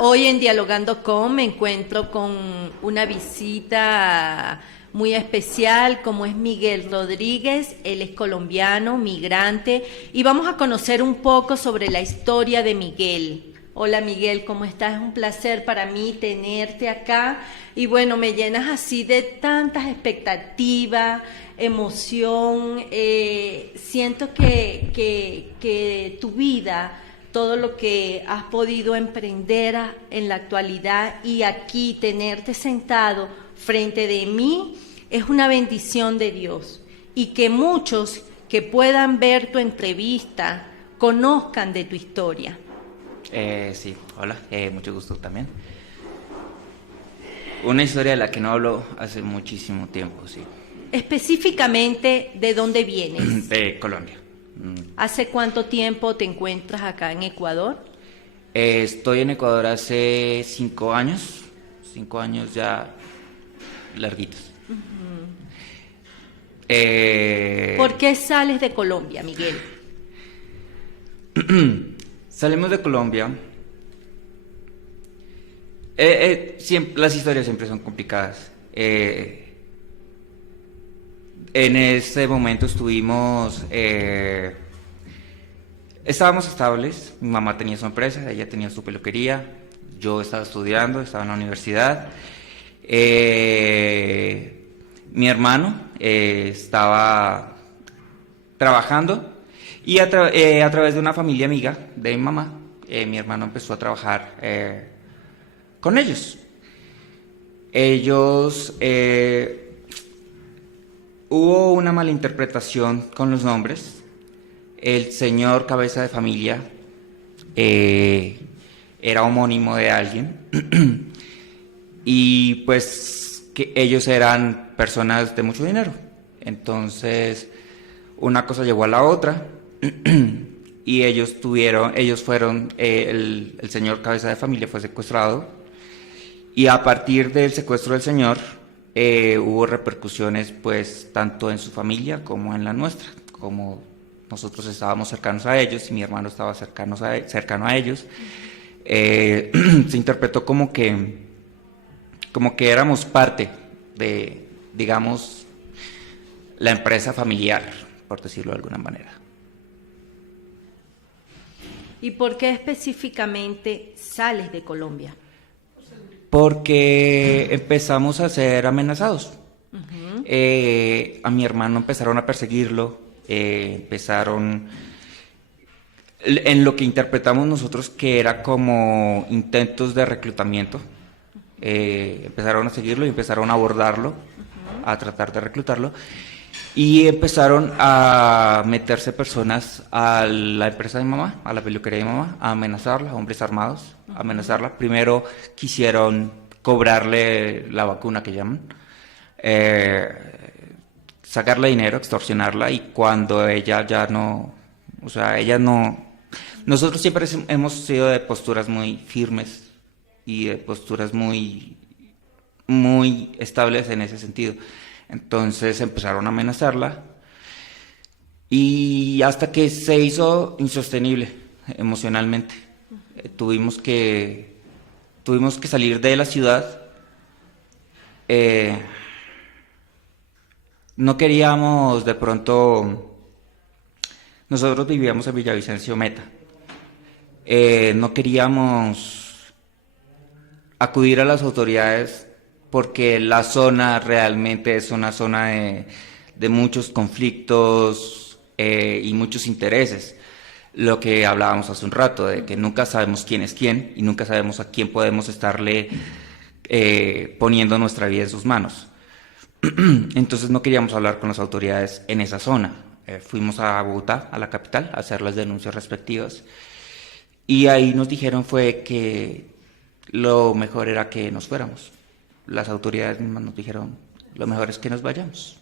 Hoy en Dialogando con me encuentro con una visita muy especial como es Miguel Rodríguez. Él es colombiano, migrante, y vamos a conocer un poco sobre la historia de Miguel. Hola Miguel, ¿cómo estás? Es un placer para mí tenerte acá y bueno, me llenas así de tantas expectativas, emoción. Siento que tu vida, todo lo que has podido emprender en la actualidad y aquí tenerte sentado frente de mí es una bendición de Dios, y que muchos que puedan ver tu entrevista conozcan de tu historia. Sí, hola, mucho gusto también. Una historia de la que no hablo hace muchísimo tiempo, sí. Específicamente, ¿de dónde vienes? De Colombia. ¿Hace cuánto tiempo te encuentras acá en Ecuador? Estoy en Ecuador hace 5 años ya larguitos. ¿Por qué sales de Colombia, Miguel? Salimos de Colombia. Las historias siempre son complicadas. En ese momento estábamos estables. Mi mamá tenía su empresa, ella tenía su peluquería, yo estaba estudiando, estaba en la universidad. Mi hermano estaba trabajando y a través de una familia amiga de mi mamá, mi hermano empezó a trabajar con ellos. Hubo una malinterpretación con los nombres. El señor cabeza de familia era homónimo de alguien y pues que ellos eran personas de mucho dinero. Entonces una cosa llevó a la otra y el señor cabeza de familia fue secuestrado, y a partir del secuestro del señor hubo repercusiones pues tanto en su familia como en la nuestra. Como nosotros estábamos cercanos a ellos y mi hermano estaba cercano a ellos, se interpretó como que éramos parte de, digamos, la empresa familiar, por decirlo de alguna manera. ¿Y por qué específicamente sales de Colombia? Porque empezamos a ser amenazados. A mi hermano empezaron a perseguirlo, empezaron en lo que interpretamos nosotros que era como intentos de reclutamiento. Empezaron a seguirlo y empezaron a abordarlo, a tratar de reclutarlo, y empezaron a meterse personas a la empresa de mi mamá, a la peluquería de mi mamá, a amenazarla, hombres armados, a amenazarla. Primero quisieron cobrarle la vacuna que llaman, sacarle dinero, extorsionarla, y cuando ella ya no, o sea, ella no... Nosotros siempre hemos sido de posturas muy firmes y de posturas muy, muy estables en ese sentido. Entonces empezaron a amenazarla y hasta que se hizo insostenible emocionalmente. Tuvimos que salir de la ciudad. No queríamos de pronto... Nosotros vivíamos en Villavicencio Meta. No queríamos acudir a las autoridades porque la zona realmente es una zona de muchos conflictos y muchos intereses. Lo que hablábamos hace un rato, de que nunca sabemos quién es quién y nunca sabemos a quién podemos estarle poniendo nuestra vida en sus manos. Entonces no queríamos hablar con las autoridades en esa zona. Fuimos a Bogotá, a la capital, a hacer las denuncias respectivas, y ahí nos dijeron fue que lo mejor era que nos fuéramos. Las autoridades mismas nos dijeron, lo mejor es que nos vayamos.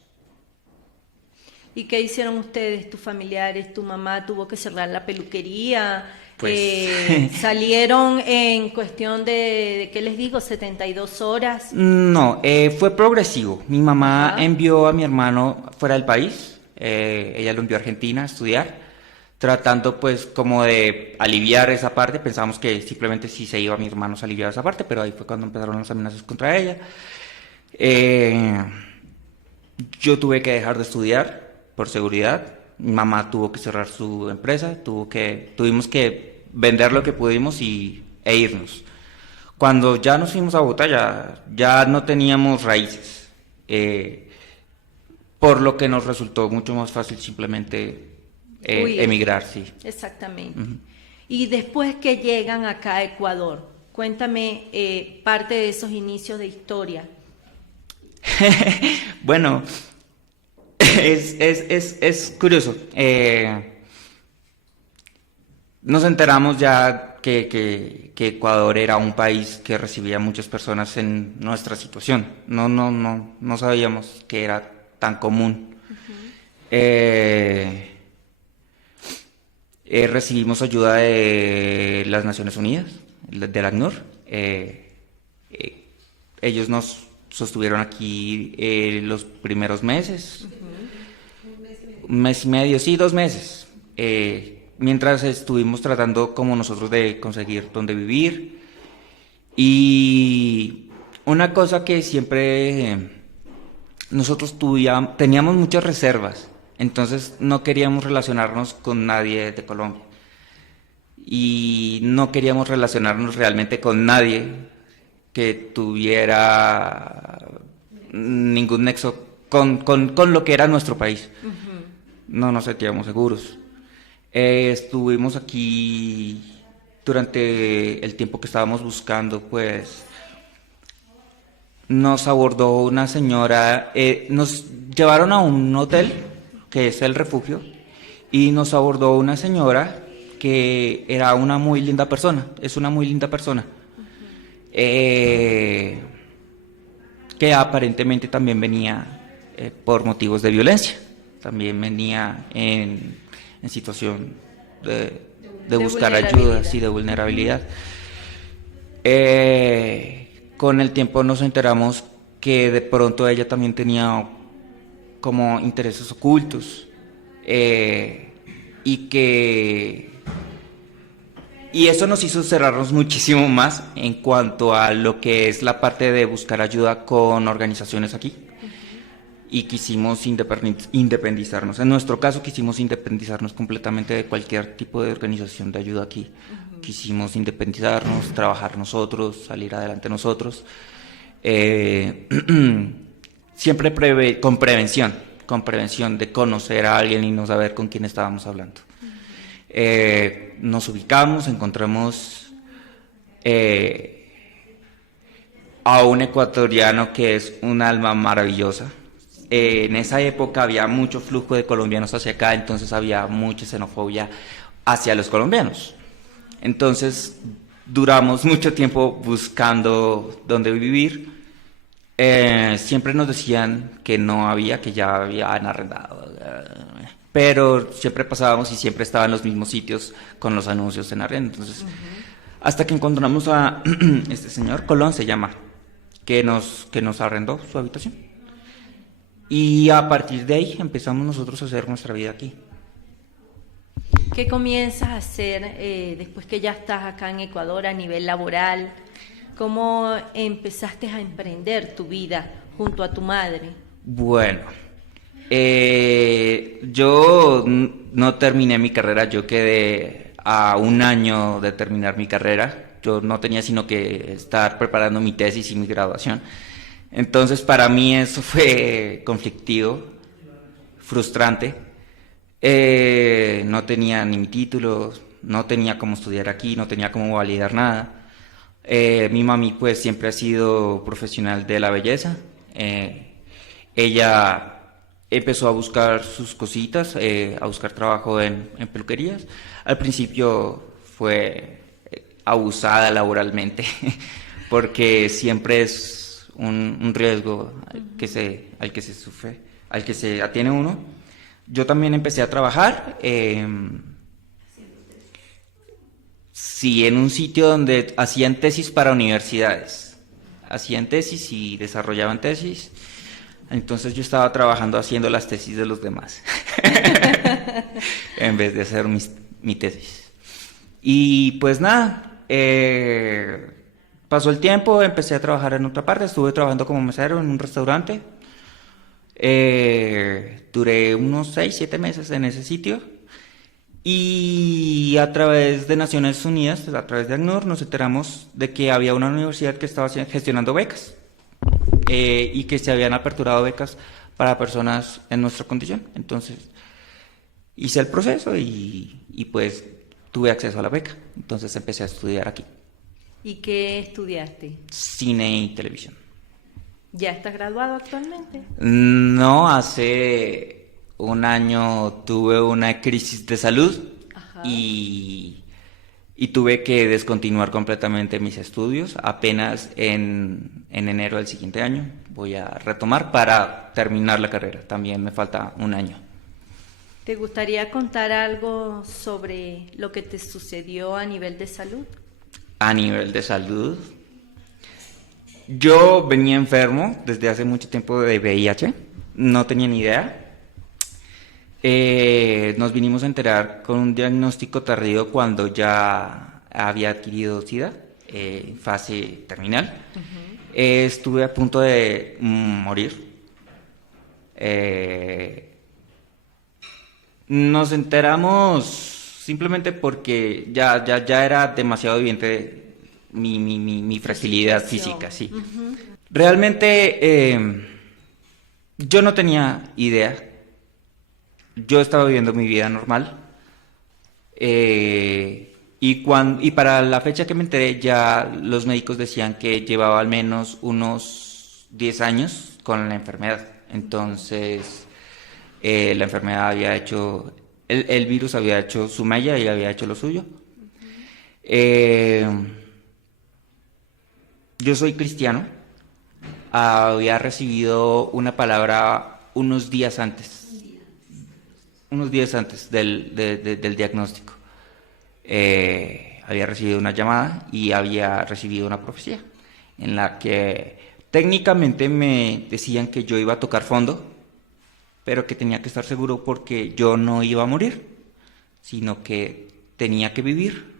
¿Y qué hicieron ustedes, tus familiares? ¿Tu mamá tuvo que cerrar la peluquería? Pues ¿Salieron en cuestión de, qué les digo, 72 horas? no, fue progresivo. Mi mamá Ajá. envió a mi hermano fuera del país. Ella lo envió a Argentina a estudiar. tratando pues como de aliviar esa parte. Pensábamos que simplemente si se iba mi hermano se aliviaba esa parte, pero ahí fue cuando empezaron las amenazas contra ella. Yo tuve que dejar de estudiar por seguridad. Mi mamá tuvo que cerrar su empresa, tuvimos que vender lo que pudimos e irnos. Cuando ya nos fuimos a Bogotá ya no teníamos raíces, por lo que nos resultó mucho más fácil simplemente emigrar, sí. Exactamente. Y después que llegan acá a Ecuador, cuéntame parte de esos inicios de historia. Bueno, es curioso. Nos enteramos ya que Ecuador era un país que recibía muchas personas en nuestra situación. No sabíamos que era tan común. Recibimos ayuda de las Naciones Unidas, del ACNUR. Ellos nos sostuvieron aquí los primeros meses. Un mes y medio, sí, 2 meses. Mientras estuvimos tratando como nosotros de conseguir dónde vivir. Y una cosa que siempre nosotros teníamos muchas reservas, entonces no queríamos relacionarnos con nadie de Colombia. Y no queríamos relacionarnos realmente con nadie que tuviera ningún nexo con lo que era nuestro país. No nos sentíamos seguros. Estuvimos aquí durante el tiempo que estábamos buscando, pues nos abordó una señora, nos llevaron a un hotel que es el Refugio y nos abordó una señora que era una muy linda persona, es una muy linda persona, que aparentemente también venía por motivos de violencia, también venía en situación de buscar ayuda, sí, de vulnerabilidad. Con el tiempo nos enteramos que de pronto ella también tenía como intereses ocultos, y eso nos hizo cerrarnos muchísimo más en cuanto a lo que es la parte de buscar ayuda con organizaciones aquí. Y quisimos independizarnos. En nuestro caso quisimos independizarnos completamente de cualquier tipo de organización de ayuda aquí. Quisimos independizarnos, trabajar nosotros, salir adelante nosotros. Siempre con prevención de conocer a alguien y no saber con quién estábamos hablando. Nos ubicamos, encontramos a un ecuatoriano que es un alma maravillosa. En esa época había mucho flujo de colombianos hacia acá, entonces había mucha xenofobia hacia los colombianos. Entonces duramos mucho tiempo buscando dónde vivir. Siempre nos decían que no había, que ya habían arrendado, pero siempre pasábamos y siempre estaban en los mismos sitios con los anuncios en arrendo. Entonces, hasta que encontramos a este señor, Colón se llama, que nos arrendó su habitación. Y a partir de ahí empezamos nosotros a hacer nuestra vida aquí. ¿Qué comienzas a hacer después que ya estás acá en Ecuador a nivel laboral? ¿Cómo empezaste a emprender tu vida junto a tu madre? Bueno, yo no terminé mi carrera, yo quedé a 1 año de terminar mi carrera. Yo no tenía sino que estar preparando mi tesis y mi graduación. Entonces para mí eso fue conflictivo, frustrante. No tenía ni mi título, no tenía cómo estudiar aquí, no tenía cómo validar nada. Mi mami pues siempre ha sido profesional de la belleza. Ella empezó a buscar sus cositas, a buscar trabajo en peluquerías. Al principio fue abusada laboralmente porque siempre es un riesgo al que se atiene uno. Yo también empecé a trabajar, sí, en un sitio donde hacían tesis para universidades. Hacían tesis y desarrollaban tesis. Entonces yo estaba trabajando haciendo las tesis de los demás. en vez de hacer mi tesis. Y pues nada, pasó el tiempo, empecé a trabajar en otra parte, estuve trabajando como mesero en un restaurante. Duré unos 6, 7 meses en ese sitio. Y a través de Naciones Unidas, a través de ACNUR, nos enteramos de que había una universidad que estaba gestionando becas y que se habían aperturado becas para personas en nuestra condición. Entonces hice el proceso y pues tuve acceso a la beca. Entonces empecé a estudiar aquí. ¿Y qué estudiaste? Cine y televisión. ¿Ya estás graduado actualmente? No, hace un año tuve una crisis de salud y tuve que descontinuar completamente mis estudios. Apenas en enero del siguiente año voy a retomar para terminar la carrera. También me falta un año. ¿Te gustaría contar algo sobre lo que te sucedió a nivel de salud? A nivel de salud, yo venía enfermo desde hace mucho tiempo de VIH, no tenía ni idea. Nos vinimos a enterar con un diagnóstico tardío cuando ya había adquirido SIDA, fase terminal. Estuve a punto de morir. Nos enteramos simplemente porque ya era demasiado evidente mi fragilidad física, sí. Realmente yo no tenía idea. Yo estaba viviendo mi vida normal. Y para la fecha que me enteré, ya los médicos decían que llevaba al menos unos 10 años con la enfermedad. Entonces, la enfermedad había hecho, el virus había hecho su malla y había hecho lo suyo. Yo soy cristiano. Había recibido una palabra unos días antes del diagnóstico. Había recibido una llamada y había recibido una profecía en la que técnicamente me decían que yo iba a tocar fondo, pero que tenía que estar seguro porque yo no iba a morir, sino que tenía que vivir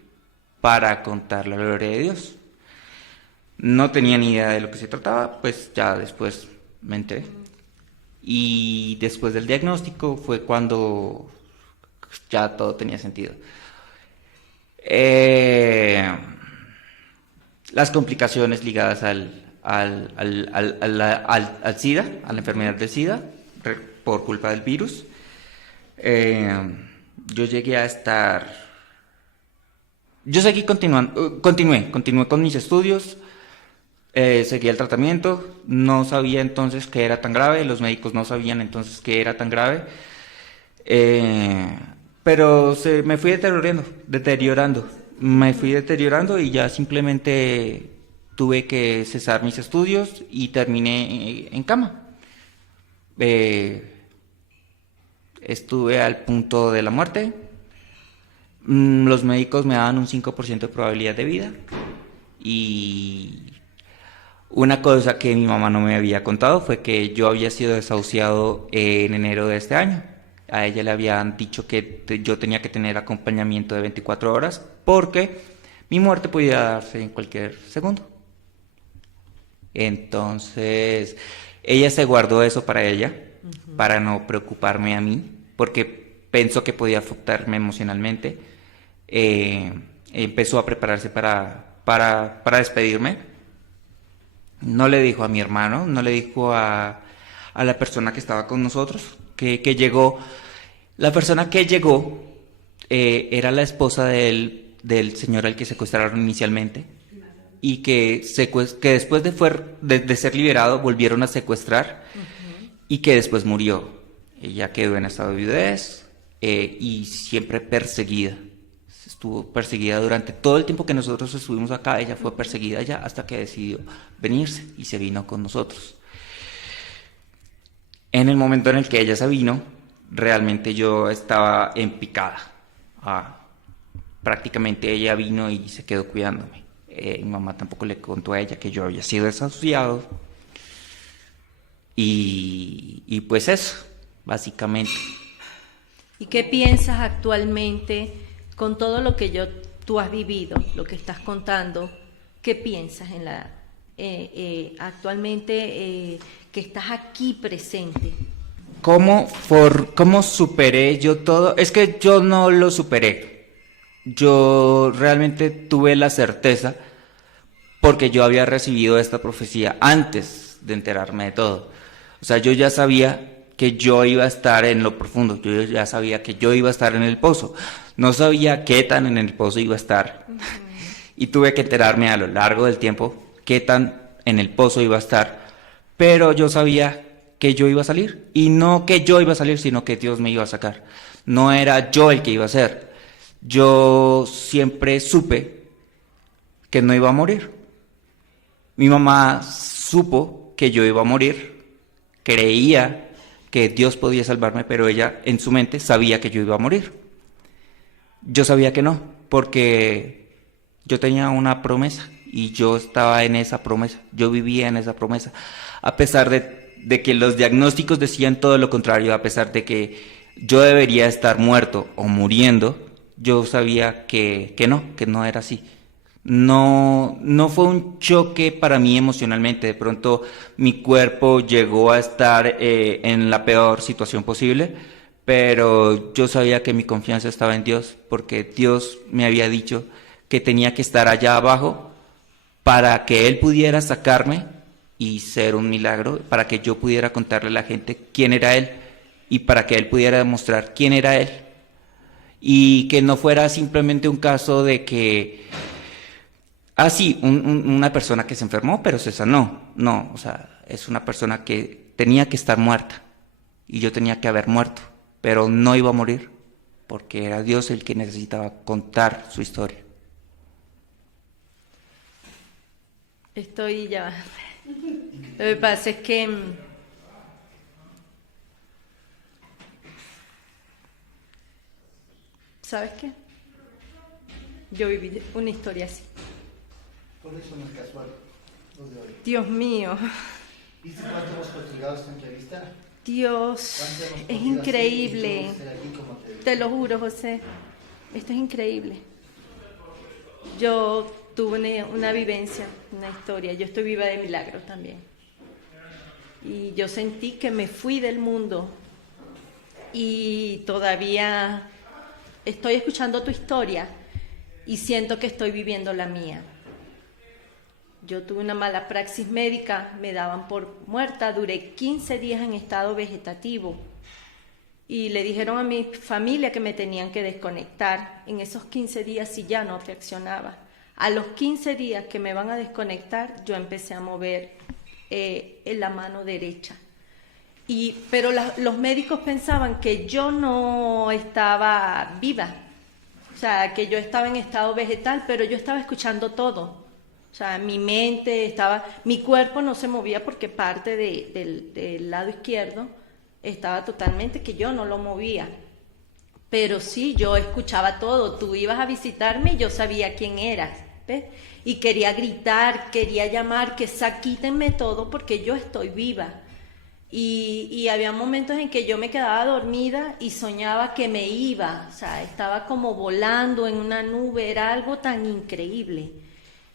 para contar la gloria de Dios. No tenía ni idea de lo que se trataba, pues ya después me enteré. Y después del diagnóstico fue cuando ya todo tenía sentido. Las complicaciones ligadas al SIDA, a la enfermedad del SIDA, por culpa del virus. Yo llegué a estar... Yo continué con mis estudios. Seguí el tratamiento, no sabía entonces que era tan grave, los médicos no sabían entonces que era tan grave, pero me fui deteriorando y ya simplemente tuve que cesar mis estudios y terminé en cama. Estuve al punto de la muerte. Los médicos me daban un 5% de probabilidad de vida y... Una cosa que mi mamá no me había contado fue que yo había sido desahuciado en enero de este año. A ella le habían dicho que yo tenía que tener acompañamiento de 24 horas porque mi muerte podía darse en cualquier segundo. Entonces, ella se guardó eso para ella, para no preocuparme a mí, porque pensó que podía afectarme emocionalmente. Empezó a prepararse para despedirme. No le dijo a mi hermano, no le dijo a la persona que estaba con nosotros, que llegó. La persona que llegó era la esposa del señor al que secuestraron inicialmente y que después de ser liberado volvieron a secuestrar y que después murió. Ella quedó en estado de viudez y siempre perseguida. Estuvo perseguida durante todo el tiempo que nosotros estuvimos acá. Ella fue perseguida ya hasta que decidió venirse y se vino con nosotros. En el momento en el que ella se vino, realmente yo estaba en picada. Prácticamente ella vino y se quedó cuidándome. Mi mamá tampoco le contó a ella que yo había sido desahuciado. Y pues eso, básicamente. ¿Y qué piensas actualmente con todo lo que tú has vivido, lo que estás contando? ¿Qué piensas actualmente que estás aquí presente? ¿Cómo superé yo todo? Es que yo no lo superé. Yo realmente tuve la certeza porque yo había recibido esta profecía antes de enterarme de todo. O sea, yo ya sabía que yo iba a estar en lo profundo, yo ya sabía que yo iba a estar en el pozo. No sabía qué tan en el pozo iba a estar. Y tuve que enterarme a lo largo del tiempo qué tan en el pozo iba a estar. Pero yo sabía que yo iba a salir. Y no que yo iba a salir, sino que Dios me iba a sacar. No era yo el que iba a ser. Yo siempre supe que no iba a morir. Mi mamá supo que yo iba a morir. Creía que Dios podía salvarme, pero ella en su mente sabía que yo iba a morir. Yo sabía que no, porque yo tenía una promesa y yo estaba en esa promesa, yo vivía en esa promesa, a pesar de que los diagnósticos decían todo lo contrario, a pesar de que yo debería estar muerto o muriendo, yo sabía que no era así. No fue un choque para mí emocionalmente, de pronto mi cuerpo llegó a estar en la peor situación posible, pero yo sabía que mi confianza estaba en Dios, porque Dios me había dicho que tenía que estar allá abajo para que Él pudiera sacarme y ser un milagro, para que yo pudiera contarle a la gente quién era Él y para que Él pudiera demostrar quién era Él. Y que no fuera simplemente un caso de que, sí, una persona que se enfermó pero se sanó. No, o sea, es una persona que tenía que estar muerta y yo tenía que haber muerto, pero no iba a morir porque era Dios el que necesitaba contar su historia. Estoy ya. Lo que pasa es que ¿sabes qué? Yo viví una historia así. Por eso no es casual, los de hoy. Dios mío. ¿Viste cuánto hemos construido esta entrevista? Dios, es increíble. Te lo juro, José. Esto es increíble. Yo tuve una vivencia, una historia. Yo estoy viva de milagro también. Y yo sentí que me fui del mundo. Y todavía estoy escuchando tu historia y siento que estoy viviendo la mía. Yo tuve una mala praxis médica, me daban por muerta, duré 15 días en estado vegetativo y le dijeron a mi familia que me tenían que desconectar. En esos 15 días y ya no reaccionaba. A los 15 días que me van a desconectar, yo empecé a mover en la mano derecha. Pero los médicos pensaban que yo no estaba viva, o sea, que yo estaba en estado vegetal, pero yo estaba escuchando todo. O sea, mi mente mi cuerpo no se movía porque parte del lado izquierdo estaba totalmente que yo no lo movía. Pero sí, yo escuchaba todo. Tú ibas a visitarme y yo sabía quién eras, ¿ves? Y quería gritar, quería llamar, que quítenme todo porque yo estoy viva. Y había momentos en que yo me quedaba dormida y soñaba que me iba, o sea, estaba como volando en una nube, era algo tan increíble.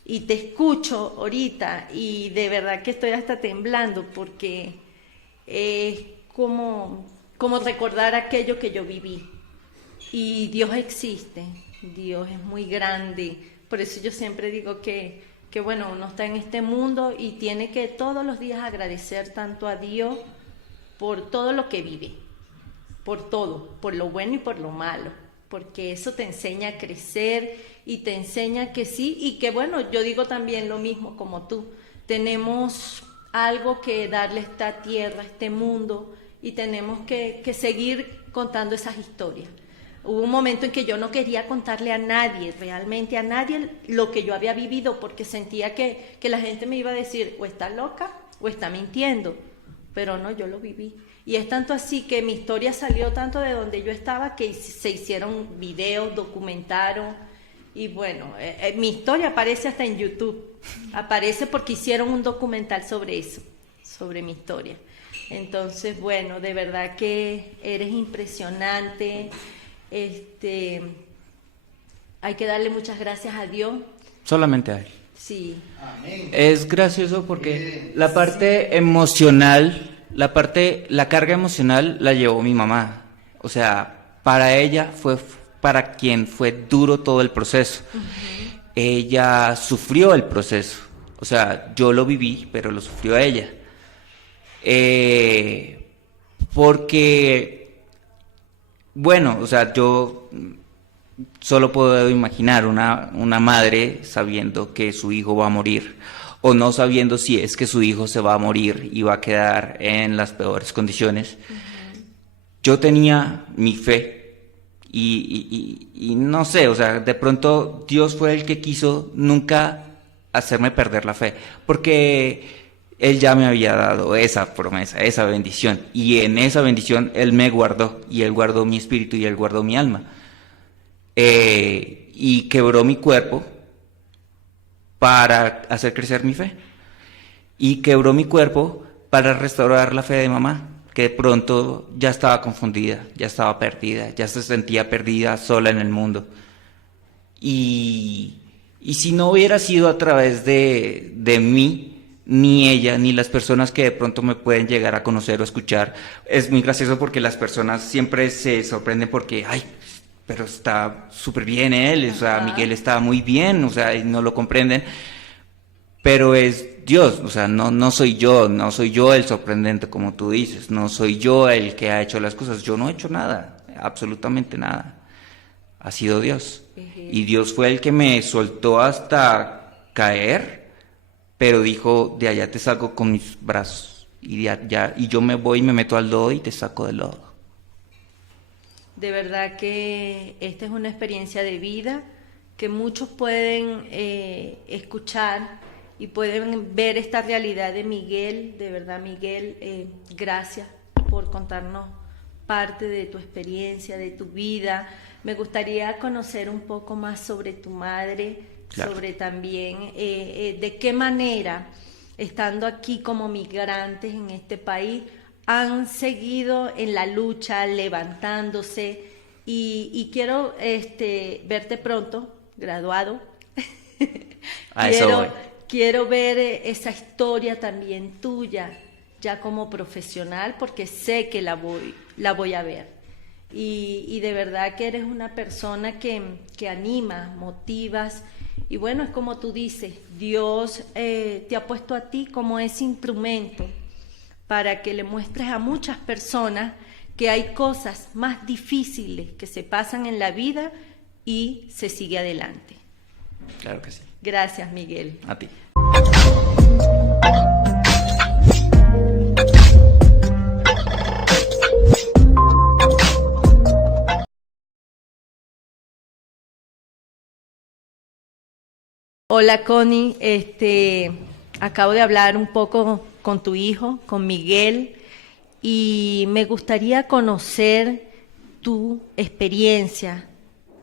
Y te escucho ahorita y de verdad que estoy hasta temblando porque es como recordar aquello que yo viví. Y Dios existe, Dios es muy grande, por eso yo siempre digo que bueno, uno está en este mundo y tiene que todos los días agradecer tanto a Dios por todo lo que vive, por todo, por lo bueno y por lo malo, porque eso te enseña a crecer y te enseña que sí, y que bueno, yo digo también lo mismo como tú, tenemos algo que darle a esta tierra, a este mundo, y tenemos que seguir contando esas historias. Hubo un momento en que yo no quería contarle a nadie, realmente a nadie, lo que yo había vivido, porque sentía que la gente me iba a decir, o está loca o está mintiendo, pero no, yo lo viví. Y es tanto así que mi historia salió tanto de donde yo estaba que se hicieron videos, documentaron, y bueno, mi historia aparece hasta en YouTube, aparece porque hicieron un documental sobre eso, sobre mi historia. Entonces, bueno, de verdad que eres impresionante. Hay que darle muchas gracias a Dios. Solamente a él. Sí. Amén. Es gracioso porque la parte emocional, la carga emocional la llevó mi mamá. O sea, para ella para quien fue duro todo el proceso. Ella sufrió el proceso. O sea, yo lo viví, pero lo sufrió ella. Porque, bueno, o sea, yo solo puedo imaginar una madre sabiendo que su hijo va a morir, o no sabiendo si es que su hijo se va a morir y va a quedar en las peores condiciones. Yo tenía mi fe y no sé, o sea, de pronto Dios fue el que quiso nunca hacerme perder la fe, porque Él ya me había dado esa promesa, esa bendición, y en esa bendición Él me guardó, y Él guardó mi espíritu y Él guardó mi alma. Y quebró mi cuerpo para hacer crecer mi fe, y quebró mi cuerpo para restaurar la fe de mamá, que de pronto ya estaba confundida, ya estaba perdida, ya se sentía perdida sola en el mundo. Y si no hubiera sido a través de mí, ni ella, ni las personas que de pronto me pueden llegar a conocer o escuchar, es muy gracioso porque las personas siempre se sorprenden porque, ay, pero está súper bien él, o sea, Miguel está muy bien, o sea, y no lo comprenden, pero es Dios, o sea, no soy yo el sorprendente como tú dices, no soy yo el que ha hecho las cosas, yo no he hecho nada, absolutamente nada, ha sido Dios, y Dios fue el que me soltó hasta caer, pero dijo, de allá te saco con mis brazos, y yo me voy y me meto al lodo y te saco del lodo. De verdad que esta es una experiencia de vida que muchos pueden escuchar y pueden ver esta realidad de Miguel. De verdad, Miguel, gracias por contarnos parte de tu experiencia, de tu vida. Me gustaría conocer un poco más sobre tu madre, claro, sobre también de qué manera, estando aquí como migrantes en este país, han seguido en la lucha, levantándose, y quiero verte pronto, graduado. A eso voy. Quiero ver esa historia también tuya, ya como profesional, porque sé que la voy a ver. Y de verdad que eres una persona que anima, motivas, y bueno, es como tú dices, Dios te ha puesto a ti como ese instrumento para que le muestres a muchas personas que hay cosas más difíciles que se pasan en la vida y se sigue adelante. Claro que sí. Gracias, Miguel. A ti. Hola, Connie. Acabo de hablar un poco con tu hijo, con Miguel, y me gustaría conocer tu experiencia.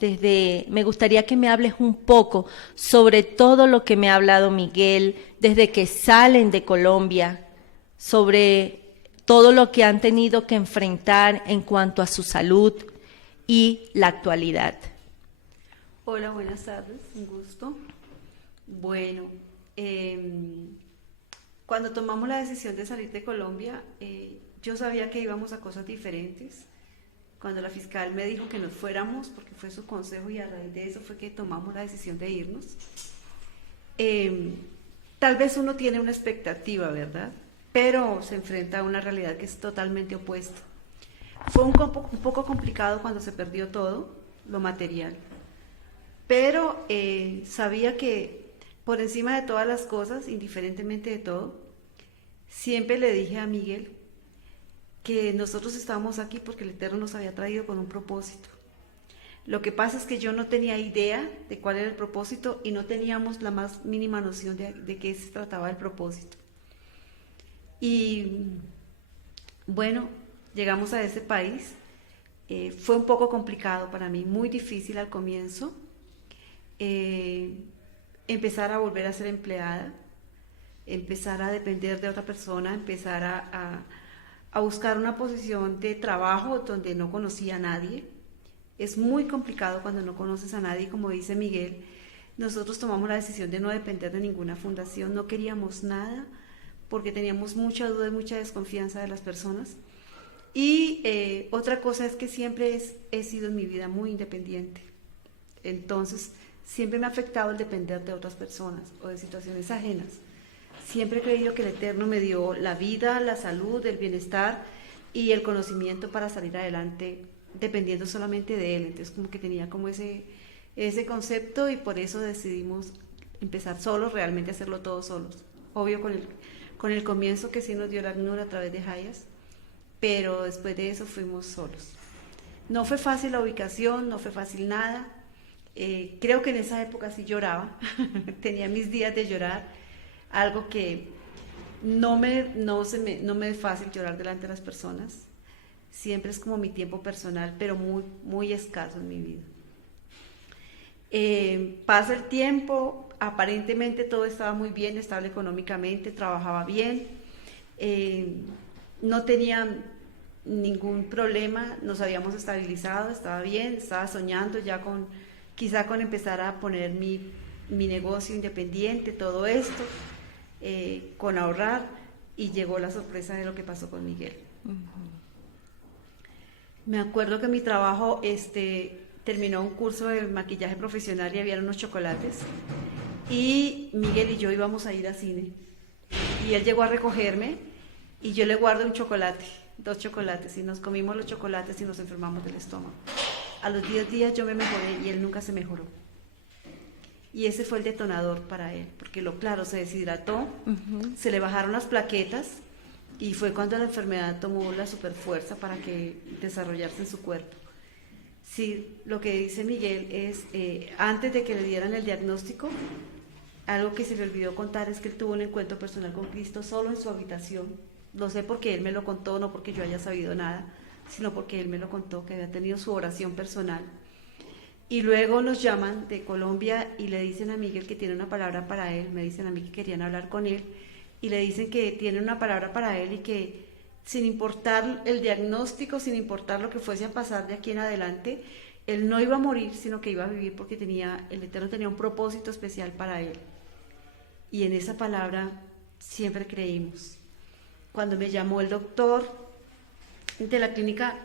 Me gustaría que me hables un poco sobre todo lo que me ha hablado Miguel desde que salen de Colombia, sobre todo lo que han tenido que enfrentar en cuanto a su salud y la actualidad. Hola, buenas tardes, un gusto. Bueno, cuando tomamos la decisión de salir de Colombia, yo sabía que íbamos a cosas diferentes. Cuando la fiscal me dijo que nos fuéramos, porque fue su consejo y a raíz de eso fue que tomamos la decisión de irnos. Tal vez uno tiene una expectativa, ¿verdad? Pero se enfrenta a una realidad que es totalmente opuesta. Fue un poco complicado cuando se perdió todo, lo material. Pero sabía que por encima de todas las cosas, indiferentemente de todo, siempre le dije a Miguel que nosotros estábamos aquí porque el Eterno nos había traído con un propósito. Lo que pasa es que yo no tenía idea de cuál era el propósito y no teníamos la más mínima noción de qué se trataba el propósito. Y bueno, llegamos a ese país. Fue un poco complicado para mí, muy difícil al comienzo. Empezar a volver a ser empleada. empezar a depender de otra persona, empezar a buscar una posición de trabajo donde no conocía a nadie. Es muy complicado cuando no conoces a nadie, como dice Miguel. Nosotros tomamos la decisión de no depender de ninguna fundación, no queríamos nada porque teníamos mucha duda y mucha desconfianza de las personas. Y otra cosa es que siempre he sido en mi vida muy independiente. Entonces, siempre me ha afectado el depender de otras personas o de situaciones ajenas. Siempre he creído que el Eterno me dio la vida, la salud, el bienestar y el conocimiento para salir adelante dependiendo solamente de Él. Entonces, como que tenía como ese concepto y por eso decidimos empezar solos, realmente hacerlo todos solos. Obvio con el comienzo que sí nos dio la ACNUR a través de Hayas, pero después de eso fuimos solos. No fue fácil la ubicación, no fue fácil nada. Creo que en esa época sí lloraba, tenía mis días de llorar, algo que no me es fácil llorar delante de las personas. Siempre es como mi tiempo personal, pero muy, muy escaso en mi vida. Pasa el tiempo, aparentemente todo estaba muy bien, estable económicamente, trabajaba bien, no tenía ningún problema, nos habíamos estabilizado, estaba bien, estaba soñando ya quizá con empezar a poner mi negocio independiente, todo esto, con ahorrar, y llegó la sorpresa de lo que pasó con Miguel. Me acuerdo que mi trabajo terminó un curso de maquillaje profesional y había unos chocolates y Miguel y yo íbamos a ir al cine y él llegó a recogerme y yo le guardé un chocolate, 2 chocolates, y nos comimos los chocolates y nos enfermamos del estómago. A los 10 días yo me mejoré y él nunca se mejoró. Y ese fue el detonador para él, porque claro, se deshidrató, se le bajaron las plaquetas y fue cuando la enfermedad tomó la superfuerza para que desarrollarse en su cuerpo. Sí, lo que dice Miguel es, antes de que le dieran el diagnóstico, algo que se le olvidó contar es que él tuvo un encuentro personal con Cristo solo en su habitación. Lo sé porque él me lo contó, no porque yo haya sabido nada, sino porque él me lo contó, que había tenido su oración personal. Y luego nos llaman de Colombia y le dicen a Miguel que tiene una palabra para él, me dicen a mí que querían hablar con él, y le dicen que tienen una palabra para él y que sin importar el diagnóstico, sin importar lo que fuese a pasar de aquí en adelante, él no iba a morir, sino que iba a vivir porque el Eterno tenía un propósito especial para él. Y en esa palabra siempre creímos. Cuando me llamó el doctor de la clínica,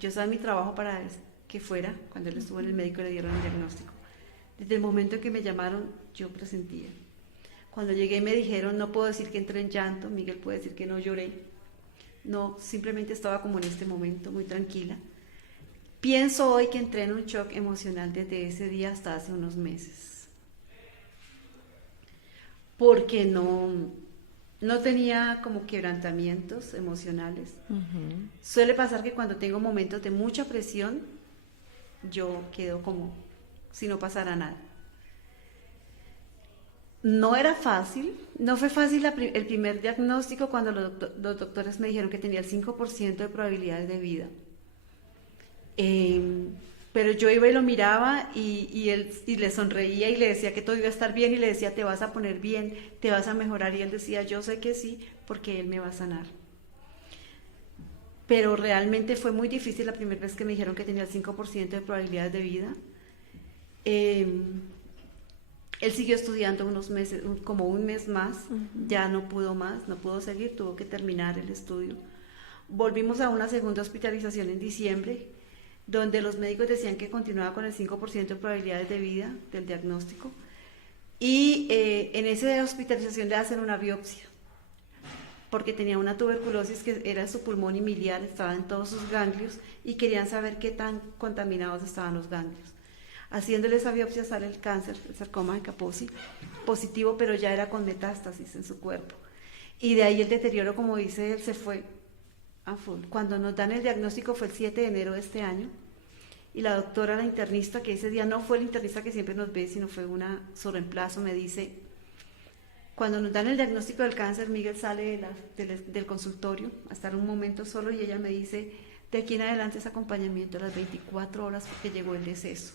yo estaba en mi trabajo para que fuera, cuando él estuvo en el médico le dieron el diagnóstico. Desde el momento en que me llamaron, yo presentía. Cuando llegué me dijeron, no puedo decir que entré en llanto, Miguel puede decir que no lloré. No, simplemente estaba como en este momento, muy tranquila. Pienso hoy que entré en un shock emocional desde ese día hasta hace unos meses. Porque no tenía como quebrantamientos emocionales. Suele pasar que cuando tengo momentos de mucha presión, yo quedo como si no pasara nada. No era fácil, no fue fácil el primer diagnóstico cuando los doctores me dijeron que tenía el 5% de probabilidades de vida. Pero yo iba y lo miraba y le sonreía y le decía que todo iba a estar bien y le decía, te vas a poner bien, te vas a mejorar, y él decía, yo sé que sí, porque él me va a sanar. Pero realmente fue muy difícil la primera vez que me dijeron que tenía el 5% de probabilidades de vida. Él siguió estudiando unos meses, como un mes más, ya no pudo más, no pudo seguir, tuvo que terminar el estudio. Volvimos a una segunda hospitalización en diciembre, donde los médicos decían que continuaba con el 5% de probabilidades de vida del diagnóstico, y en esa hospitalización le hacen una biopsia, porque tenía una tuberculosis que era su pulmón y miliar, estaba en todos sus ganglios, y querían saber qué tan contaminados estaban los ganglios. Haciéndole esa biopsia sale el cáncer, el sarcoma de Kaposi, positivo, pero ya era con metástasis en su cuerpo. Y de ahí el deterioro, como dice él, se fue a full. Cuando nos dan el diagnóstico fue el 7 de enero de este año, y la doctora, la internista, que ese día no fue el internista que siempre nos ve, sino fue su reemplazo, me dice, cuando nos dan el diagnóstico del cáncer, Miguel sale del consultorio a estar un momento solo, y ella me dice, de aquí en adelante es acompañamiento a las 24 horas porque llegó el deceso.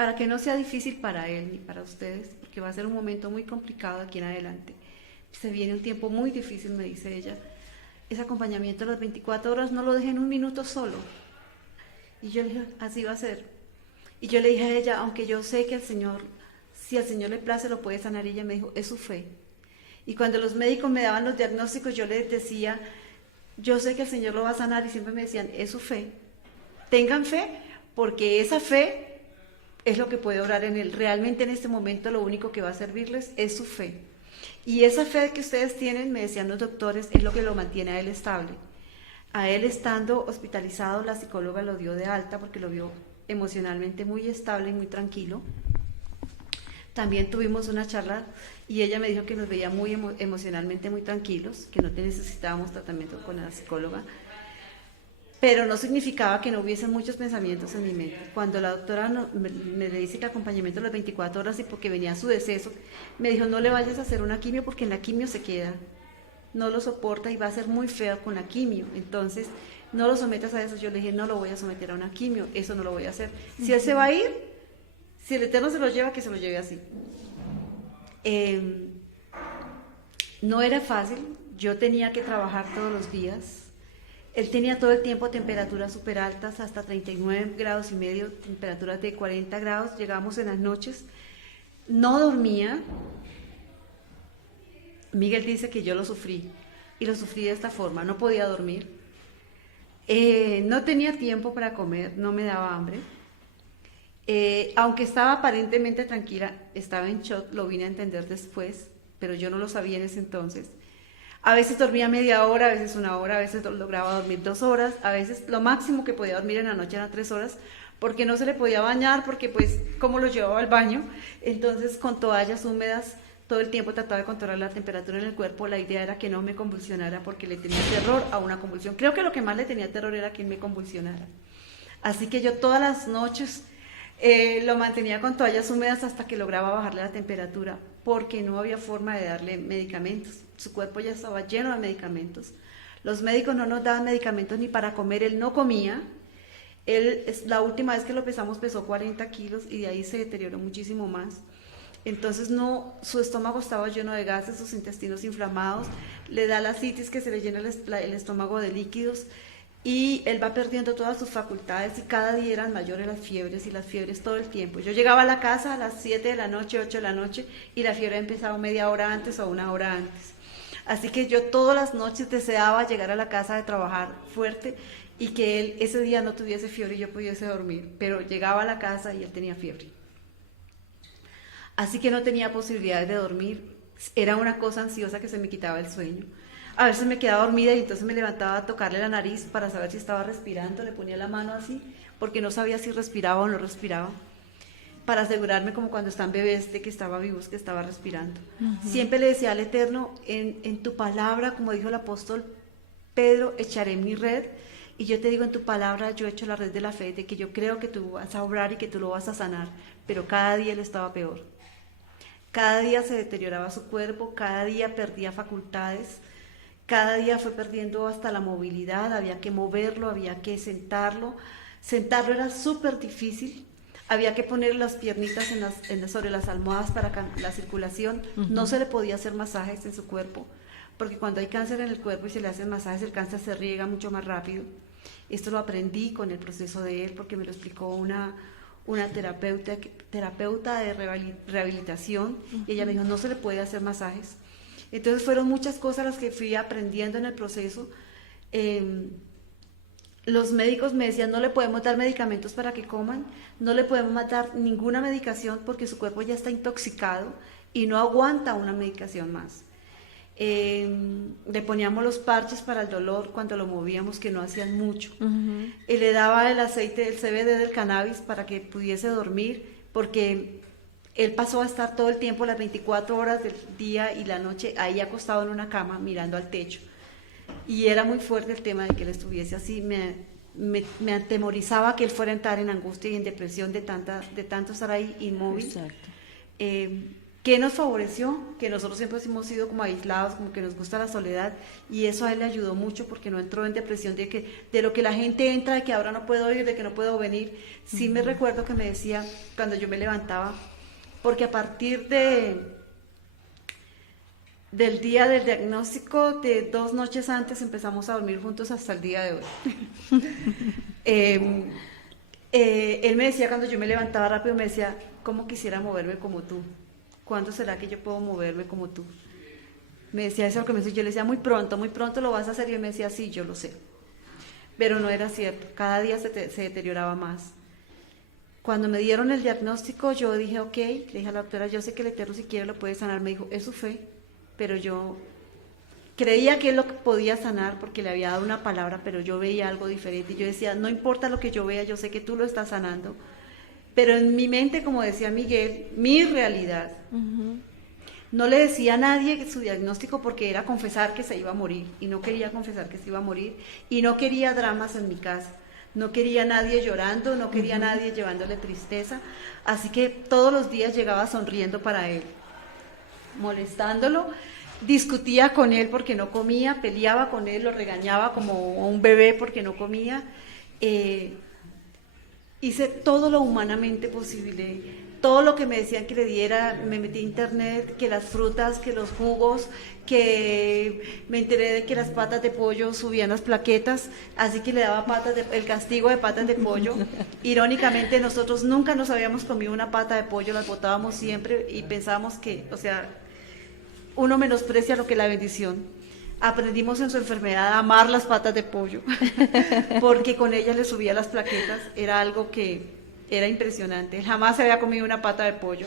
para que no sea difícil para él ni para ustedes, porque va a ser un momento muy complicado aquí en adelante. Se viene un tiempo muy difícil, me dice ella. Ese acompañamiento a las 24 horas no lo dejen un minuto solo. Y yo le dije, así va a ser. Y yo le dije a ella, aunque yo sé que el Señor, si al Señor le place, lo puede sanar, y ella me dijo, es su fe. Y cuando los médicos me daban los diagnósticos, yo les decía, yo sé que el Señor lo va a sanar, y siempre me decían, es su fe. Tengan fe, porque esa fe es lo que puede obrar en él. Realmente en este momento lo único que va a servirles es su fe. Y esa fe que ustedes tienen, me decían los doctores, es lo que lo mantiene a él estable. A él estando hospitalizado, la psicóloga lo dio de alta porque lo vio emocionalmente muy estable y muy tranquilo. También tuvimos una charla y ella me dijo que nos veía muy emocionalmente muy tranquilos, que no necesitábamos tratamiento con la psicóloga, pero no significaba que no hubiesen muchos pensamientos en mi mente. Cuando la doctora me dice que acompañamiento a las 24 horas y porque venía su deceso, me dijo, no le vayas a hacer una quimio porque en la quimio se queda, no lo soporta y va a ser muy feo con la quimio, entonces no lo sometas a eso. Yo le dije, no lo voy a someter a una quimio, eso no lo voy a hacer. Si él se va a ir, si el Eterno se lo lleva, que se lo lleve así. No era fácil, yo tenía que trabajar todos los días. Él tenía todo el tiempo temperaturas súper altas, hasta 39 grados y medio, temperaturas de 40 grados, llegamos en las noches, no dormía. Miguel dice que yo lo sufrí, y lo sufrí de esta forma, no podía dormir, no tenía tiempo para comer, no me daba hambre, aunque estaba aparentemente tranquila, estaba en shock, lo vine a entender después, pero yo no lo sabía en ese entonces. A veces dormía media hora, a veces una hora, a veces lograba dormir 2 horas, a veces lo máximo que podía dormir en la noche eran 3 horas, porque no se le podía bañar, porque pues como lo llevaba al baño, entonces con toallas húmedas, todo el tiempo trataba de controlar la temperatura en el cuerpo. La idea era que no me convulsionara porque le tenía terror a una convulsión. Creo que lo que más le tenía terror era que me convulsionara. Así que yo todas las noches lo mantenía con toallas húmedas hasta que lograba bajarle la temperatura, porque no había forma de darle medicamentos. Su cuerpo ya estaba lleno de medicamentos. Los médicos no nos daban medicamentos ni para comer, él no comía. La última vez que lo pesamos pesó 40 kilos y de ahí se deterioró muchísimo más. Entonces su estómago estaba lleno de gases, sus intestinos inflamados, le da la citis, que se le llena el estómago de líquidos, y él va perdiendo todas sus facultades y cada día eran mayores las fiebres, y las fiebres todo el tiempo. Yo llegaba a la casa a las 7 de la noche, 8 de la noche, y la fiebre empezaba media hora antes o 1 hora antes. Así que yo todas las noches deseaba llegar a la casa de trabajar fuerte y que él ese día no tuviese fiebre y yo pudiese dormir, pero llegaba a la casa y él tenía fiebre. Así que no tenía posibilidades de dormir, era una cosa ansiosa que se me quitaba el sueño. A veces me quedaba dormida y entonces me levantaba a tocarle la nariz para saber si estaba respirando, le ponía la mano así, porque no sabía si respiraba o no respiraba, para asegurarme, como cuando están bebés, de que estaba vivos, que estaba respirando. Siempre le decía al Eterno, en tu palabra, como dijo el apóstol Pedro, echaré mi red, y yo te digo, en tu palabra yo echo la red de la fe, de que yo creo que tú vas a obrar y que tú lo vas a sanar, pero cada día él estaba peor. Cada día se deterioraba su cuerpo, cada día perdía facultades, cada día fue perdiendo hasta la movilidad, había que moverlo, había que sentarlo. Sentarlo era súper difícil, había que poner las piernitas sobre las almohadas para la circulación, no se le podía hacer masajes en su cuerpo, porque cuando hay cáncer en el cuerpo y se le hacen masajes, el cáncer se riega mucho más rápido. Esto lo aprendí con el proceso de él, porque me lo explicó una terapeuta de rehabilitación, y ella me dijo, no se le puede hacer masajes. Entonces fueron muchas cosas las que fui aprendiendo en el proceso. Los médicos me decían, no le podemos dar medicamentos para que coman, no le podemos dar ninguna medicación porque su cuerpo ya está intoxicado y no aguanta una medicación más. Le poníamos los parches para el dolor cuando lo movíamos, que no hacían mucho. Y le daba el aceite del CBD del cannabis para que pudiese dormir, porque él pasó a estar todo el tiempo, las 24 horas del día y la noche, ahí acostado en una cama mirando al techo. Y era muy fuerte el tema de que él estuviese así. Me atemorizaba que él fuera a entrar en angustia y en depresión de tanto estar ahí inmóvil. ¿Qué nos favoreció? Que nosotros siempre hemos sido como aislados, como que nos gusta la soledad, y eso a él le ayudó mucho porque no entró en depresión de lo que la gente entra, de que ahora no puedo ir, de que no puedo venir. Sí me recuerdo que me decía cuando yo me levantaba, porque a partir del día del diagnóstico, de 2 noches antes empezamos a dormir juntos hasta el día de hoy. Él me decía cuando yo me levantaba rápido, me decía, ¿cómo quisiera moverme como tú? ¿Cuándo será que yo puedo moverme como tú? Me decía eso, que me decía, yo le decía, muy pronto lo vas a hacer, y él me decía, sí, yo lo sé. Pero no era cierto, cada día se deterioraba más. Cuando me dieron el diagnóstico, yo dije, ok, le dije a la doctora, yo sé que el Eterno si quiere lo puede sanar. Me dijo, es su fe, pero yo creía que él lo podía sanar porque le había dado una palabra, pero yo veía algo diferente. Y yo decía, no importa lo que yo vea, yo sé que tú lo estás sanando. Pero en mi mente, como decía Miguel, mi realidad, no le decía a nadie su diagnóstico porque era confesar que se iba a morir, y no quería confesar que se iba a morir, y no quería dramas en mi casa, no quería nadie llorando, no quería nadie llevándole tristeza, así que todos los días llegaba sonriendo para él, molestándolo, discutía con él porque no comía, peleaba con él, lo regañaba como un bebé porque no comía, hice todo lo humanamente posible, todo lo que me decían que le diera, me metí a internet, que las frutas, que los jugos, que me enteré de que las patas de pollo subían las plaquetas, así que le daba el castigo de patas de pollo. Irónicamente, nosotros nunca nos habíamos comido una pata de pollo, las botábamos siempre y pensábamos que, o sea, uno menosprecia lo que es la bendición. Aprendimos en su enfermedad a amar las patas de pollo, porque con ellas le subía las plaquetas, era algo que era impresionante. Él jamás se había comido una pata de pollo.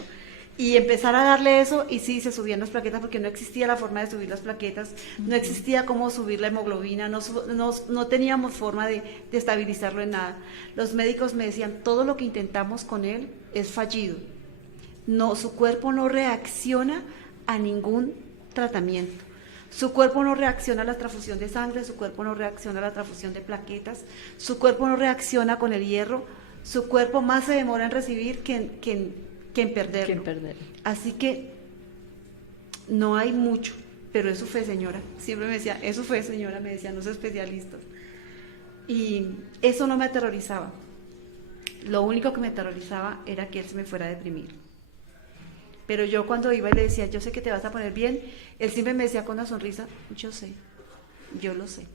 Y empezar a darle eso, y sí, se subían las plaquetas porque no existía la forma de subir las plaquetas, no existía cómo subir la hemoglobina, no teníamos forma de estabilizarlo en nada. Los médicos me decían, todo lo que intentamos con él es fallido. No, su cuerpo no reacciona a ningún tratamiento. Su cuerpo no reacciona a la transfusión de sangre, su cuerpo no reacciona a la transfusión de plaquetas, su cuerpo no reacciona con el hierro, su cuerpo más se demora en recibir que en perderlo. Así que no hay mucho, pero es su fe, señora. Siempre me decía, es su fe, señora, me decía, no soy especialista. Y eso no me aterrorizaba. Lo único que me aterrorizaba era que él se me fuera a deprimir. Pero yo cuando iba y le decía, yo sé que te vas a poner bien, él siempre me decía con una sonrisa, yo sé, yo lo sé.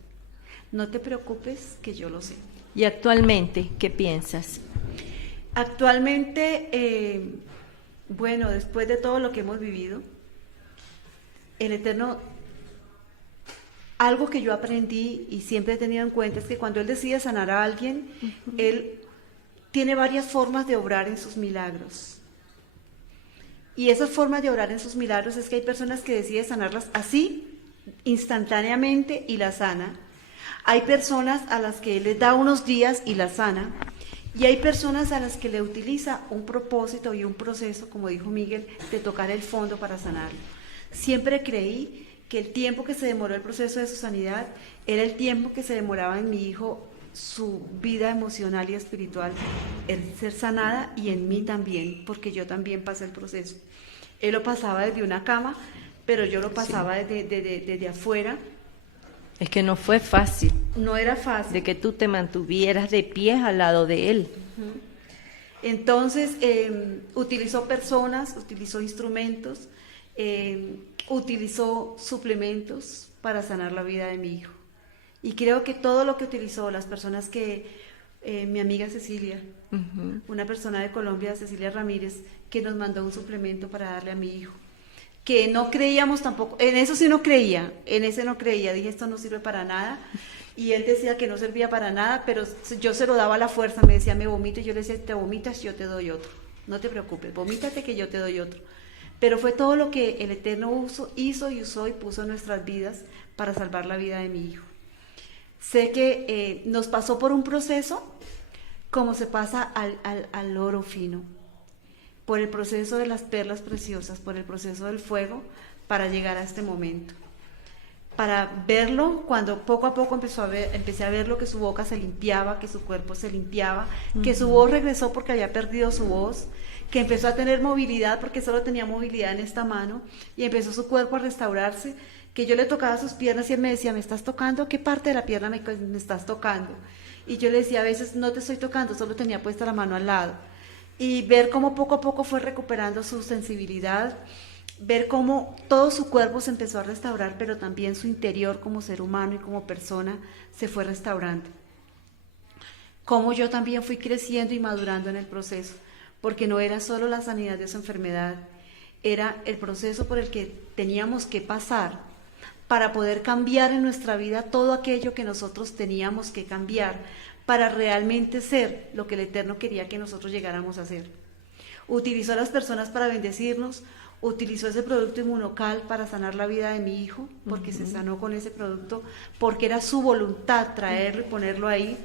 No te preocupes que yo lo sé. ¿Y actualmente qué piensas? Actualmente, bueno, después de todo lo que hemos vivido, el Eterno, algo que yo aprendí y siempre he tenido en cuenta es que cuando Él decide sanar a alguien, Él tiene varias formas de obrar en sus milagros. Y esas formas de obrar en sus milagros es que hay personas que deciden sanarlas así, instantáneamente, y la sana. Hay personas a las que Él les da unos días y la sana. Y hay personas a las que le utiliza un propósito y un proceso, como dijo Miguel, de tocar el fondo para sanarlo. Siempre creí que el tiempo que se demoró el proceso de su sanidad era el tiempo que se demoraba en mi hijo su vida emocional y espiritual, el ser sanada, y en mí también, porque yo también pasé el proceso. Él lo pasaba desde una cama, pero yo lo pasaba desde afuera. Es que no fue fácil. No era fácil. De que tú te mantuvieras de pie al lado de él. Entonces, utilizó personas, utilizó instrumentos, utilizó suplementos para sanar la vida de mi hijo. Y creo que todo lo que utilizó, las personas que, mi amiga Cecilia, una persona de Colombia, Cecilia Ramírez, que nos mandó un suplemento para darle a mi hijo, que no creíamos tampoco, en eso sí no creía, en ese no creía, dije esto no sirve para nada, y él decía que no servía para nada, pero yo se lo daba a la fuerza, me decía me vomito, y yo le decía te vomitas, yo te doy otro, no te preocupes, vomítate que yo te doy otro. Pero fue todo lo que el Eterno hizo y usó y puso en nuestras vidas para salvar la vida de mi hijo. Sé que nos pasó por un proceso como se pasa al oro fino, por el proceso de las perlas preciosas, por el proceso del fuego, para llegar a este momento. Para verlo, cuando poco a poco empecé a verlo, que su boca se limpiaba, que su cuerpo se limpiaba, que su voz regresó porque había perdido su voz, que empezó a tener movilidad porque solo tenía movilidad en esta mano y empezó su cuerpo a restaurarse, que yo le tocaba sus piernas y él me decía, ¿me estás tocando? ¿Qué parte de la pierna me estás tocando? Y yo le decía, a veces no te estoy tocando, solo tenía puesta la mano al lado. Y ver cómo poco a poco fue recuperando su sensibilidad, ver cómo todo su cuerpo se empezó a restaurar, pero también su interior como ser humano y como persona se fue restaurando. Cómo yo también fui creciendo y madurando en el proceso, porque no era solo la sanidad de su enfermedad, era el proceso por el que teníamos que pasar para poder cambiar en nuestra vida todo aquello que nosotros teníamos que cambiar para realmente ser lo que el Eterno quería que nosotros llegáramos a ser. Utilizó a las personas para bendecirnos, utilizó ese producto inmunocal para sanar la vida de mi hijo, porque se sanó con ese producto, porque era su voluntad traerlo y ponerlo ahí,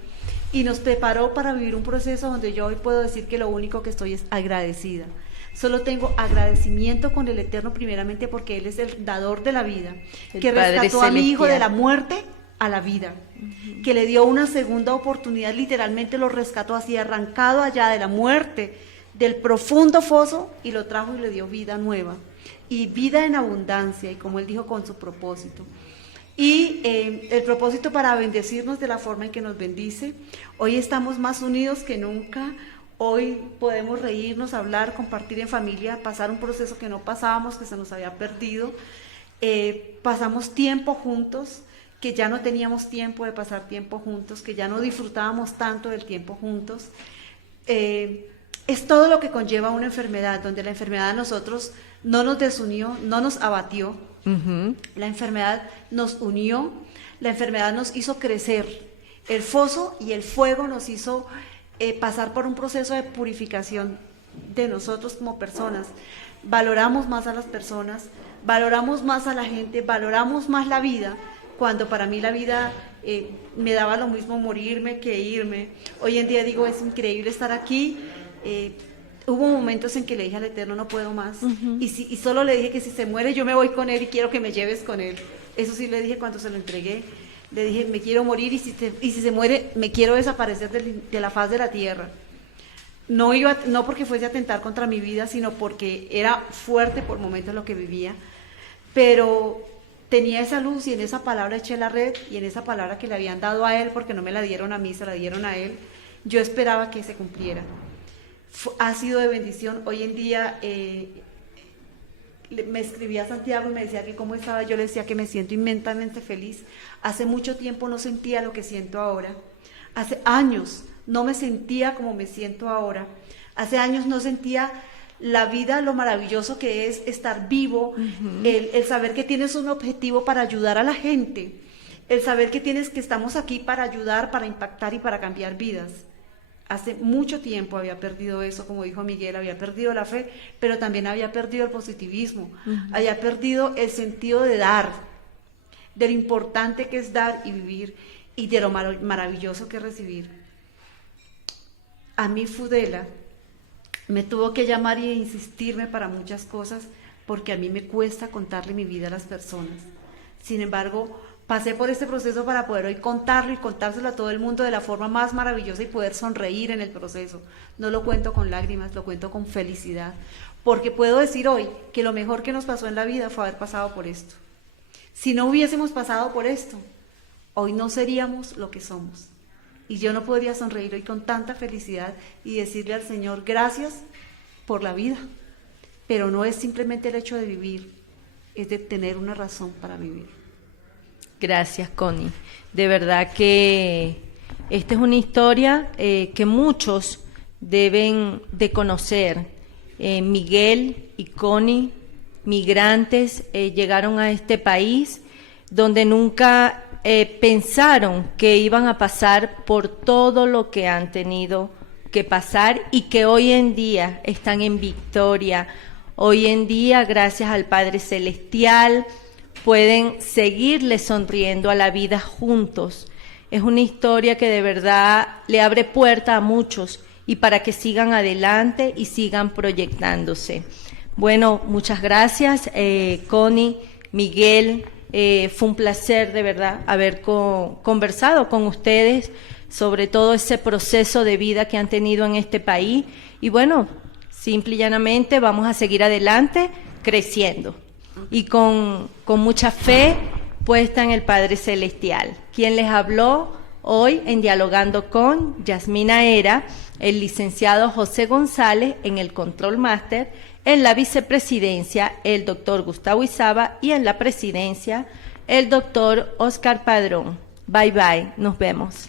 y nos preparó para vivir un proceso donde yo hoy puedo decir que lo único que estoy es agradecida. Solo tengo agradecimiento con el Eterno primeramente porque Él es el dador de la vida, que rescató a mi hijo de la muerte a la vida, que le dio una segunda oportunidad, literalmente lo rescató así, arrancado allá de la muerte, del profundo foso, y lo trajo y le dio vida nueva, y vida en abundancia, y como Él dijo, con su propósito. Y el propósito para bendecirnos de la forma en que nos bendice. Hoy estamos más unidos que nunca. Hoy podemos reírnos, hablar, compartir en familia, pasar un proceso que no pasábamos, que se nos había perdido. Pasamos tiempo juntos, que ya no teníamos tiempo de pasar tiempo juntos, que ya no disfrutábamos tanto del tiempo juntos. Es todo lo que conlleva una enfermedad, donde la enfermedad a nosotros no nos desunió, no nos abatió. La enfermedad nos unió, la enfermedad nos hizo crecer. El foso y el fuego nos hizo pasar por un proceso de purificación de nosotros como personas. Valoramos más a las personas, valoramos más a la gente, valoramos más la vida, cuando para mí la vida me daba lo mismo morirme que irme. Hoy en día digo, es increíble estar aquí. Hubo momentos en que le dije al Eterno, no puedo más, y solo le dije que si se muere yo me voy con Él y quiero que me lleves con Él. Eso sí le dije cuando se lo entregué. Le dije, me quiero morir y si se muere, me quiero desaparecer de la faz de la tierra. No porque fuese a atentar contra mi vida, sino porque era fuerte por momentos lo que vivía. Pero tenía esa luz y en esa palabra eché la red, y en esa palabra que le habían dado a Él, porque no me la dieron a mí, se la dieron a Él, yo esperaba que se cumpliera. Ha sido de bendición. Hoy en día me escribía Santiago y me decía que cómo estaba. Yo le decía que me siento inmensamente feliz. Hace mucho tiempo no sentía lo que siento ahora. Hace años no me sentía como me siento ahora. Hace años no sentía la vida, lo maravilloso que es estar vivo, el saber que tienes un objetivo para ayudar a la gente, el saber que estamos aquí para ayudar, para impactar y para cambiar vidas. Hace mucho tiempo había perdido eso, como dijo Miguel, había perdido la fe, pero también había perdido el positivismo, había perdido el sentido de dar, de lo importante que es dar y vivir, y de lo maravilloso que es recibir. A mí Fudela me tuvo que llamar e insistirme para muchas cosas, porque a mí me cuesta contarle mi vida a las personas. Sin embargo, pasé por este proceso para poder hoy contarlo y contárselo a todo el mundo de la forma más maravillosa y poder sonreír en el proceso. No lo cuento con lágrimas, lo cuento con felicidad, porque puedo decir hoy que lo mejor que nos pasó en la vida fue haber pasado por esto. Si no hubiésemos pasado por esto, hoy no seríamos lo que somos. Y yo no podría sonreír hoy con tanta felicidad y decirle al Señor, gracias por la vida. Pero no es simplemente el hecho de vivir, es de tener una razón para vivir. Gracias, Connie. De verdad que esta es una historia que muchos deben de conocer. Miguel y Connie, migrantes, llegaron a este país donde nunca pensaron que iban a pasar por todo lo que han tenido que pasar y que hoy en día están en victoria. Hoy en día, gracias al Padre Celestial, pueden seguirle sonriendo a la vida juntos. Es una historia que de verdad le abre puerta a muchos y para que sigan adelante y sigan proyectándose. Bueno, muchas gracias, Connie, Miguel. Fue un placer de verdad haber conversado con ustedes sobre todo ese proceso de vida que han tenido en este país. Y bueno, Simple y llanamente vamos a seguir adelante creciendo y con mucha fe puesta en el Padre Celestial. Quien les habló hoy en Dialogando con Yasmina era el licenciado José González en el Control Master, en la vicepresidencia el doctor Gustavo Izaba y en la presidencia el doctor Oscar Padrón. Bye bye, nos vemos.